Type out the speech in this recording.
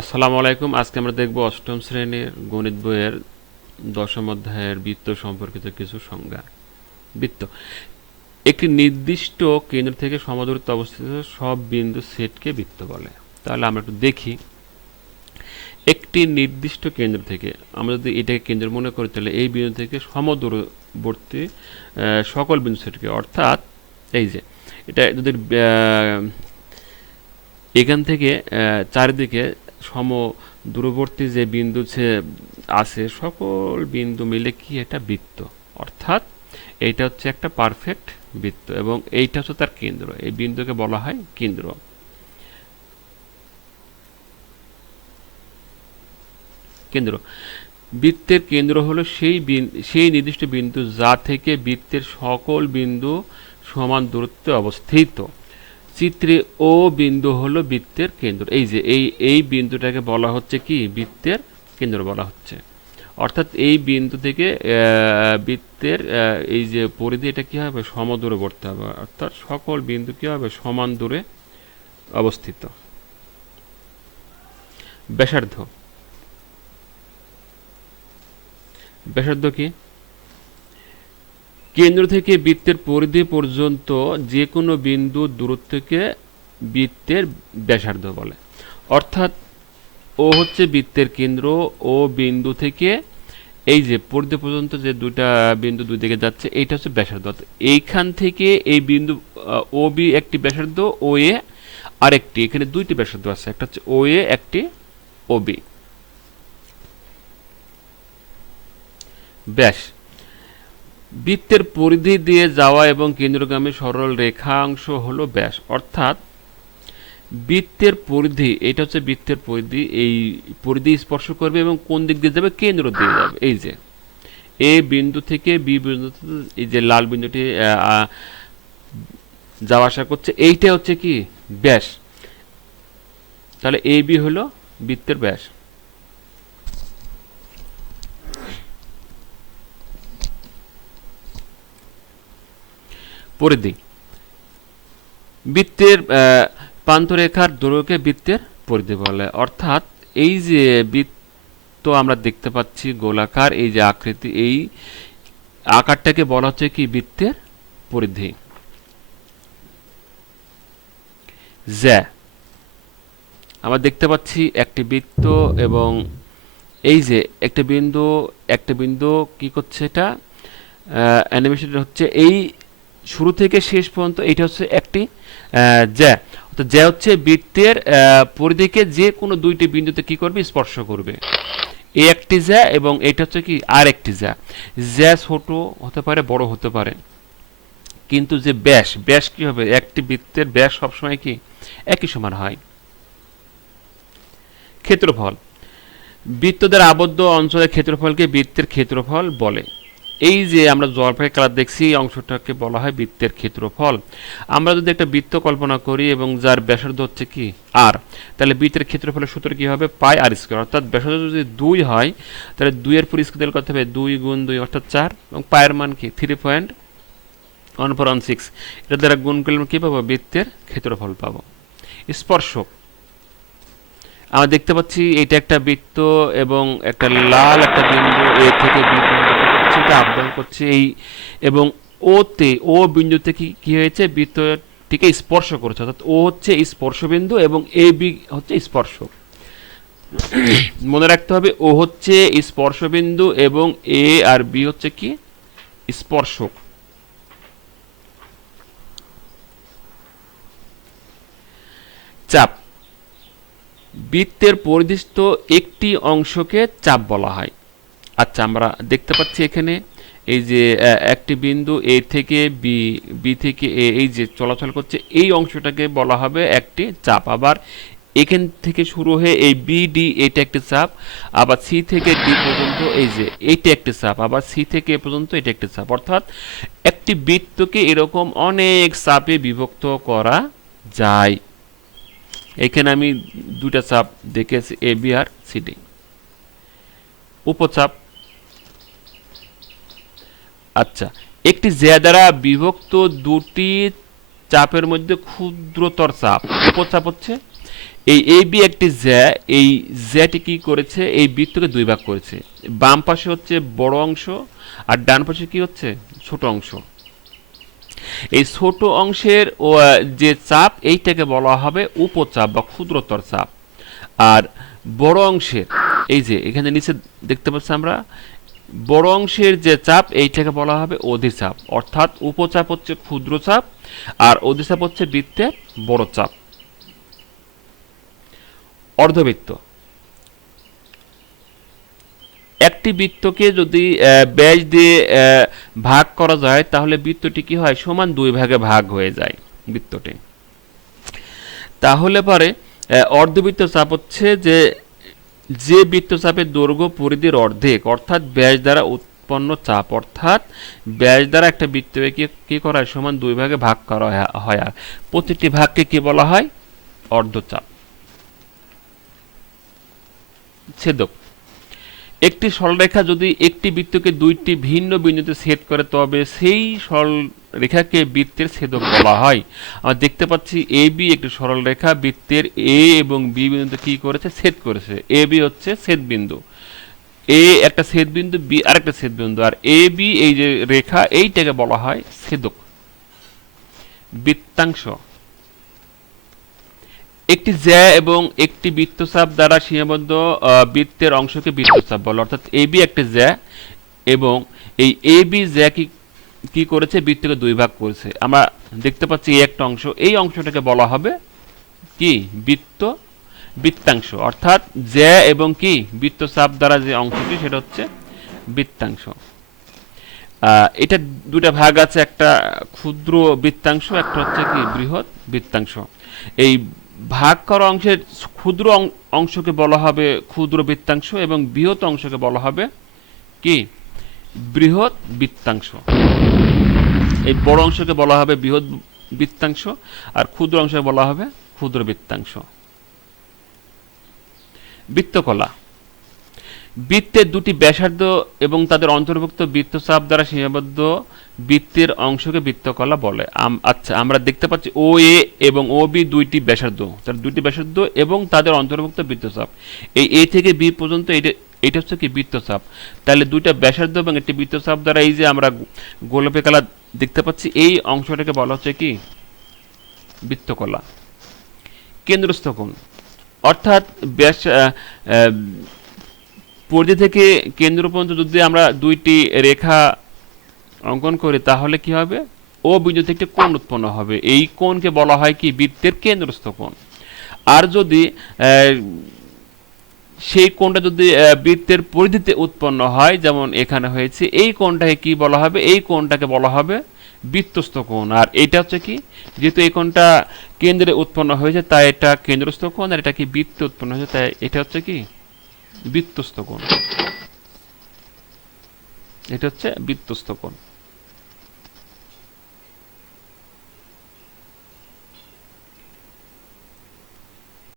আসসালামু আলাইকুম। আজকে আমরা দেখব অষ্টম শ্রেণির গণিত বইয়ের দশম অধ্যায়ের বৃত্ত সম্পর্কিত কিছু সংজ্ঞা। বৃত্ত। একটি নির্দিষ্ট কেন্দ্র থেকে সমদূরত্বে অবস্থিত সব বিন্দু সেটকে বৃত্ত বলে। তাহলে আমরা একটু দেখি। একটি নির্দিষ্ট কেন্দ্র থেকে, আমরা যদি এটাকে কেন্দ্র মনে করি, তাহলে এই বিন্দু থেকে সমদূরবর্তী সকল বিন্দু সেটকে, অর্থাৎ এই যে, এটা যদি এখান থেকে চারিদিকে সম দূরবর্তী যে বিন্দু ছে- আছে, সকল বিন্দু মিলে কি এটা বৃত্ত? অর্থাৎ এইটা হচ্ছে একটা পারফেক্ট বৃত্ত এবং এইটা হচ্ছে তার কেন্দ্র। এই বিন্দুকে বলা হয় কেন্দ্র। কেন্দ্র। বৃত্তের কেন্দ্র হলো সেই সেই নির্দিষ্ট বিন্দু যা থেকে বৃত্তের সকল বিন্দু সমান দূরত্বে অবস্থিত। চিত্রে ও বিন্দু হলো বৃত্তের কেন্দ্র। এই যে, এই এই বিন্দুটাকে বলা হচ্ছে কি? বৃত্তের কেন্দ্র বলা হচ্ছে। অর্থাৎ এই বিন্দু থেকে বৃত্তের এই যে পরিধি, এটা কি হবে? সমদূরে করতে হবে। অর্থাৎ সকল বিন্দু কী হবে? সমান দূরে অবস্থিত। ব্যাসার্ধ। ব্যাসার্ধ কি? কেন্দ্র থেকে বৃত্তের পরিধি পর্যন্ত যে কোনো বিন্দু দূরত্বকে বৃত্তের ব্যাসার্ধ বলে। অর্থাৎ ও হচ্ছে বৃত্তের কেন্দ্র ও বিন্দু থেকে এই যে পরিধি পর্যন্ত যে দুইটা বিন্দু দুই দিকে যাচ্ছে, এইটা হচ্ছে ব্যাসার্ধ। এইখান থেকে এই বিন্দু ও বি একটি ব্যাসার্ধ ও এ আরেকটি। এখানে দুইটি ব্যাসার্ধ আছে, একটা হচ্ছে ও এ একটি ও বি ব্যাস। বৃত্তের পরিধি দিয়ে যাওয়া এবং কেন্দ্রগামী সরল রেখাংশ হলো ব্যাস। অর্থাৎ বৃত্তের পরিধি, এটা হচ্ছে বৃত্তের পরিধি, এই পরিধি স্পর্শ করবে এবং কোন দিক দিয়ে যাবে? কেন্দ্র দিয়ে যাবে। এই যে, এ বিন্দু থেকে বি বিন্দু এই যে লাল বিন্দুটি যাওয়া আসা করছে, এইটা হচ্ছে কি? ব্যাস। তাহলে এ বি হলো বৃত্তের ব্যাস। পরিধি বৃত্তের আহ, প্রান্তরেখার দৈর্ঘ্যকে বৃত্তের পরিধি বলে। অর্থাৎ এই যে বৃত্ত আমরা দেখতে পাচ্ছি গোলাকার এই যে আকৃতি এই আকারটাকে বলা হচ্ছে কি? বৃত্তের পরিধি। জ্যা। আমরা দেখতে পাচ্ছি একটি বৃত্ত এবং এই যে একটা বিন্দু একটা বিন্দু কি করছে এটা? অ্যানিমেশন হচ্ছে এই শুরু থেকে শেষ পর্যন্ত এটা হচ্ছে একটি জ্যা। অর্থাৎ জ্যা হচ্ছে বৃত্তের পরিধিকে যে কোনো দুইটি বিন্দুতে কি করবে? স্পর্শ করবে। এই একটি জ্যা এবং এটা হচ্ছে কি? আর একটি জ্যা। জ্যা ছোট হতে পারে, বড় হতে পারে। কিন্তু যে ব্যাস ব্যাস কি হবে? একটি বৃত্তের ব্যাস সবসময় কি? একই সমান হয়। ক্ষেত্রফল। বৃত্তদের আবদ্ধ অঞ্চলের ক্ষেত্রফলকে বৃত্তের ক্ষেত্রফল বলে। এই যে আমরা জলপাই কালার দেখছি, এই অংশটাকে বলা হয় বৃত্তের ক্ষেত্রফল। আমরা যদি একটা বৃত্ত কল্পনা করি এবং যার ব্যাসার্ধ হচ্ছে কি? আর তাহলে বৃত্তের ক্ষেত্রফলের সূত্র কি হবে? পাই আর স্কোয়ার অর্থাৎ ব্যাসার্ধ যদি দুই হয়, তাহলে দুইয়ের পর স্কোয়ার করতে হবে? দুই গুণ দুই, অর্থাৎ চার, এবং পায়ের মান কি? Three point one four one six এটা দ্বারা গুণ করলে কী পাবো? বৃত্তের ক্ষেত্রফল পাবো। স্পর্শক, আমরা দেখতে পাচ্ছি এটা একটা বৃত্ত এবং একটা লাল একটা বিন্দু, এ থেকে বি পর্যন্ত কি করছে? এই এবং ওতে, ও বিন্দুতে কি কি হয়েছে? বৃত্তটিকে স্পর্শ করেছে। অর্থাৎ ও হচ্ছে স্পর্শ বিন্দু এবং এ বি হচ্ছে স্পর্শক। মনে রাখতে হবে, ও হচ্ছে স্পর্শ বিন্দু এবং এ আর বি হচ্ছে কি? স্পর্শক। চাপ। বৃত্তের পরিদিষ্ট একটি অংশকে চাপ বলা হয়। আচ্ছা আমরা দেখতে পাচ্ছি এখানে এই যে একটি বিন্দু এ থেকে বি বি থেকে এ এই যে চলাচল করছে, এই অংশটাকে বলা হবে একটি চাপ। আবার এখান থেকে শুরু হয়ে এই বি ডি এটা একটি চাপ, আবার সি থেকে ডি পর্যন্ত এই যে এইটা একটি চাপ, আবার সি থেকে এ পর্যন্ত এটা একটি চাপ। অর্থাৎ একটি বৃত্তকে এরকম অনেক চাপে বিভক্ত করা যায়। এখানে আমি দুটা চাপ দেখেছি এ বি আর সিডি উপচাপ একটি জ্যা দ্বারা বিভক্ত দুটি চাপের মধ্যে ক্ষুদ্রতর চাপ। উপচাপ হচ্ছে এই এ বি একটি জ্যা, এই জ্যাটি কি করেছে? এই বৃত্তকে দুই ভাগ করেছে। বাম পাশে হচ্ছে বড় অংশ আর ডান পাশে কি হচ্ছে? ছোট অংশ। এই ছোট অংশের যে চাপ, এইটাকে বলা হবে উপচাপ বা ক্ষুদ্রতর চাপ। আর বড় অংশের, এই যে এখানে নিচে দেখতে পাচ্ছি আমরা বড় অংশের যে চাপ, এইটাকে বলা হবে অধিচাপ। অর্থাৎ উপচাপ হচ্ছে ক্ষুদ্র চাপ আর অধিচাপ হচ্ছে বৃত্তে বড় চাপ অর্ধবৃত্ত। একটি বৃত্তকে যদি ব্যাস দিয়ে ভাগ করা যায়, তাহলে বৃত্তটি কি হয়? সমান দুই ভাগে ভাগ হয়ে যায় বৃত্তটি। তাহলে পরে অর্ধবৃত্ত চাপ হচ্ছে যে যে বৃত্তচাপের দৈর্ঘ্য পরিধির অর্ধেক, অর্থাৎ ব্যাস দ্বারা উৎপন্ন চাপ, অর্থাৎ ব্যাস দ্বারা একটা বৃত্তকে কি করা হয়? সমান দুই ভাগে ভাগ করা হয়- আর। প্রতিটি ভাগকে কি বলা হয়? অর্ধচাপ। ছেদক। একটি সরলরেখা যদি একটি বৃত্তকে দুইটি ভিন্ন বিন্দুতে ছেদ করে, তবে সেই সরলরেখাকে বৃত্তের ছেদক বলা হয়। আমরা দেখতে পাচ্ছি এ, বি একটি সরলরেখা বৃত্তের এ এবং বি বিন্দুতে কি করেছে? ছেদ করেছে। এ, বি হচ্ছে ছেদ বিন্দু এ একটা ছেদ বিন্দু বি আরেকটা ছেদ বিন্দু আর এ, বি এই যে রেখা, এইটাকে বলা হয় ছেদক। বৃত্তাংশ। একটি জ্যা এবং একটি বৃত্তচাপ দ্বারা সীমাবদ্ধ বৃত্তের অংশকে বৃত্তচাপ বলে। অর্থাৎ এ, বি একটি জ্যা এবং এই এ, বি জ্যা কি করেছে? বৃত্তকে দুই ভাগ করেছে। আমরা দেখতে পাচ্ছি এই একটা অংশ। এই অংশটাকে বলা হবে কি? বৃত্ত, বৃত্তাংশ। অর্থাৎ জ্যা এবং কি? বৃত্তচাপ দ্বারা যে অংশটি, সেটা হচ্ছে বৃত্তাংশ। এটা দুটা ভাগ আছে। একটা ক্ষুদ্র বৃত্তাংশ, একটা হচ্ছে কি? বৃহৎ বৃত্তাংশ। এই ভাগ করা অংশের ক্ষুদ্র অংশকে বলা হবে ক্ষুদ্র বৃত্তাংশ এবং বৃহৎ অংশকে বলা হবে কি? বৃহৎ বৃত্তাংশ। এই বড় অংশকে বলা হবে বৃহৎ বৃত্তাংশ, আর ক্ষুদ্র অংশকে বলা হবে ক্ষুদ্র বৃত্তাংশ। বৃত্তকলা। বৃত্তের দুটি ব্যাসার্ধ এবং তাদের অন্তর্ভুক্ত বৃত্তচাপ দ্বারা সীমাবদ্ধ বৃত্তের অংশকে বৃত্তকলা বলে। আচ্ছা আমরা দেখতে পাচ্ছি ও এ এবং ও বি দুইটি ব্যাসার্ধ। তার দুইটি ব্যাসার্ধ এবং তাদের অন্তর্ভুক্ত বৃত্তচাপ। এই এ থেকে বি পর্যন্ত এটা এটা হচ্ছে কি বৃত্তচাপ তাহলে দুইটা ব্যাসার্ধ এবং একটি বৃত্তচাপ দ্বারা এই যে আমরা গোলপে কলা দেখতে পাচ্ছি, এই অংশটাকে বলা হচ্ছে কি? বৃত্তকলা। কেন্দ্রস্থ কোণ। অর্থাৎ ব্যাস পরিধি থেকে কেন্দ্র পর্যন্ত যদি আমরা দুইটি রেখা অঙ্কন করি, তাহলে কি হবে? ও বিন্দু থেকে একটি কোণ উৎপন্ন হবে। এই কোণকে বলা হয় কি বৃত্তের কেন্দ্রস্থ কোণ। আর যদি সেই কোণটা যদি বৃত্তের পরিধিতে উৎপন্ন হয়, যেমন এখানে হয়েছে, এই কোণটাকে কি বলা হবে? এই কোণটাকে বলা হবে বৃত্তস্থ কোণ। আর এটা হচ্ছে কি? যেহেতু এই কোণটা কেন্দ্রে উৎপন্ন হয়েছে, তাই এটা কেন্দ্রস্থ কোণ, আর এটা কি বৃত্তে উৎপন্ন হয়েছে, তাই এটা হচ্ছে কি? বৃত্তস্থ কোণ। এটা হচ্ছে বৃত্তস্থ কোণ।